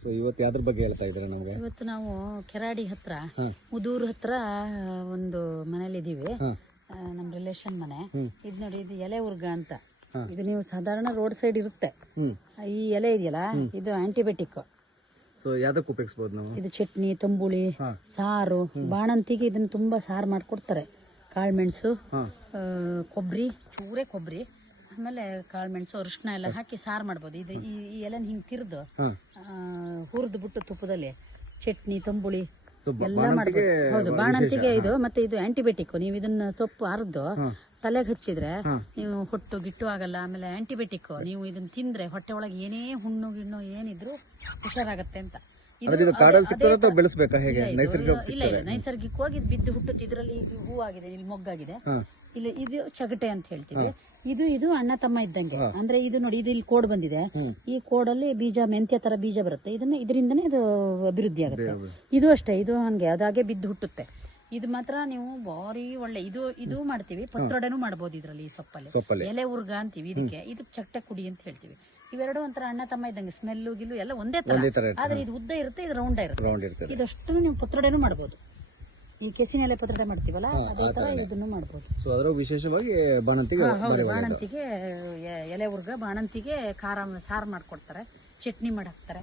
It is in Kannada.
ಸೊ ಇವತ್ತು ಯಾವ್ದ್ರ ಬಗ್ಗೆ ಹೇಳ್ತಾ ಇದ್ದೀರಾ ನಮಗೆ? ಇವತ್ತು ನಾವು ಕೆರಾಡಿ ಹತ್ರ ಮುದೂರು ಹತ್ರ ಒಂದು ಮನೇಲಿ ಇದೀವಿ. ನಮ್ಮ ರಿಲೇಷನ್ ಮನೆ. ಇದು ನೋಡಿ, ಇದು ಎಲೆ ಉರ್ಗ ಅಂತ. ಇದು ನೀವು ಸಾಧಾರಣ ರೋಡ್ ಸೈಡ್ ಇರುತ್ತೆ. ಈ ಎಲೆ ಇದೆಯಲ್ಲ, ಇದು ಆಂಟಿಬಯೋಟಿಕ್. ಸೊ ಯಾವ್ದಕ್ಕೆ ಉಪಯೋಗಿಸಬಹುದು ನಾವು? ಇದು ಚಟ್ನಿ, ತಂಬುಳಿ, ಸಾರು, ಬಾಣಂತಿಗೆ ಇದನ್ನ ತುಂಬಾ ಸಾರು ಮಾಡ್ಕೊಡ್ತಾರೆ. ಕಾಳುಮೆಣಸು, ಕೊಬ್ಬರಿ, ಚೂರೆ ಕೊಬ್ಬರಿ, ಆಮೇಲೆ ಕಾಳುಮೆಣಸು, ಅರಿಶಿನ ಎಲ್ಲ ಹಾಕಿ ಸಾರು ಮಾಡ್ಬೋದು. ಇದು ಈ ಎಲೆನ ಹಿಂಗ್ ತಿರ್ದು ಹುರಿದು ಬಿಟ್ಟು ತುಪ್ಪದಲ್ಲಿ ಚಟ್ನಿ, ತಂಬುಳಿ ಎಲ್ಲ ಮಾಡ್ಬೋದು. ಹೌದು, ಬಾಣಂತಿಗೆ ಇದು. ಮತ್ತೆ ಇದು ಆಂಟಿಬಯೋಟಿಕ್. ನೀವು ಇದನ್ನ ತೊಪ್ಪು ಅರ್ದು ತಲೆಗೆ ಹಚ್ಚಿದ್ರೆ ನೀವು ಹೊಟ್ಟು ಗಿಟ್ಟು ಆಗಲ್ಲ. ಆಮೇಲೆ ಆಂಟಿಬಯೋಟಿಕ್. ನೀವು ಇದನ್ನ ತಿಂದ್ರೆ ಹೊಟ್ಟೆ ಒಳಗೆ ಏನೇ ಹುಣ್ಣು ಗಿಣ್ಣು ಏನಿದ್ರು ಹುಷಾರಾಗತ್ತೆ ಅಂತ. ನೈಸರ್ಗಿಕವಾಗಿ ಬಿದ್ದು ಹುಟ್ಟುತ್ತೆ. ಇದರಲ್ಲಿ ಹೂ ಆಗಿದೆ, ಇಲ್ಲಿ ಮೊಗ್ಗಾಗಿದೆ. ಇಲ್ಲಿ ಇದು ಚಗಟೆ ಅಂತ ಹೇಳ್ತೀವಿ. ಇದು ಅಣ್ಣ ತಮ್ಮ ಇದ್ದಂಗೆ. ಅಂದ್ರೆ ಇದು ನೋಡಿ, ಇದು ಇಲ್ಲಿ ಕೋಡ್ ಬಂದಿದೆ. ಈ ಕೋಡಲ್ಲಿ ಬೀಜ, ಮೆಂತ್ಯ ತರ ಬೀಜ ಬರುತ್ತೆ. ಇದರಿಂದನೇ ಇದು ಅಭಿವೃದ್ಧಿ ಆಗುತ್ತೆ. ಇದು ಅಷ್ಟೇ, ಇದು ಹಂಗೆ ಅದಾಗೆ ಬಿದ್ದು ಹುಟ್ಟುತ್ತೆ. ಇದು ಮಾತ್ರ ನೀವು ಭಾರಿ ಒಳ್ಳೆ. ಇದು ಮಾಡ್ತೀವಿ, ಪತ್ರೊಡೆನೂ ಮಾಡ್ಬೋದು ಇದ್ರಲ್ಲಿ. ಈ ಸೊಪ್ಪಲ್ಲಿ ಎಲೆ ಉರ್ಗ ಅಂತೀವಿ ಇದಕ್ಕೆ. ಇದಕ್ಕೆ ಚಗಟೆ ಕುಡಿ ಅಂತ ಹೇಳ್ತೀವಿ. ಇವೆರಡು ಒಂಥರ ಅಣ್ಣ ತಮ್ಮ ಇದ್ದಂಗೆ. ಸ್ಮೆಲ್ಲು ಗಿಲ್ಲು ಎಲ್ಲ ಒಂದೇ ತರ, ಆದ್ರೆ ಇದು ಉದ್ದ ಇರುತ್ತೆ, ಇದು ರೌಂಡ್ ಇರುತ್ತೆ. ಇದಷ್ಟು ನೀವು ಪತ್ರೊಡೆನೂ ಮಾಡ್ಬೋದು. ಈ ಕೆಸಿನ ಎಲೆ ಪತ್ರೊಡೆ ಮಾಡ್ತೀವಲ್ಲ, ಅದೇ ತರ ಇದನ್ನು ಮಾಡ್ಬೋದು. ವಿಶೇಷವಾಗಿ ಬಾಣಂತಿಗೆ ಎಲೆ ಉರ್ಗ, ಬಾಣಂತಿಗೆ ಖಾರ ಸಾರು ಮಾಡ್ಕೊಡ್ತಾರೆ, ಚಟ್ನಿ ಮಾಡಾಕ್ತಾರೆ.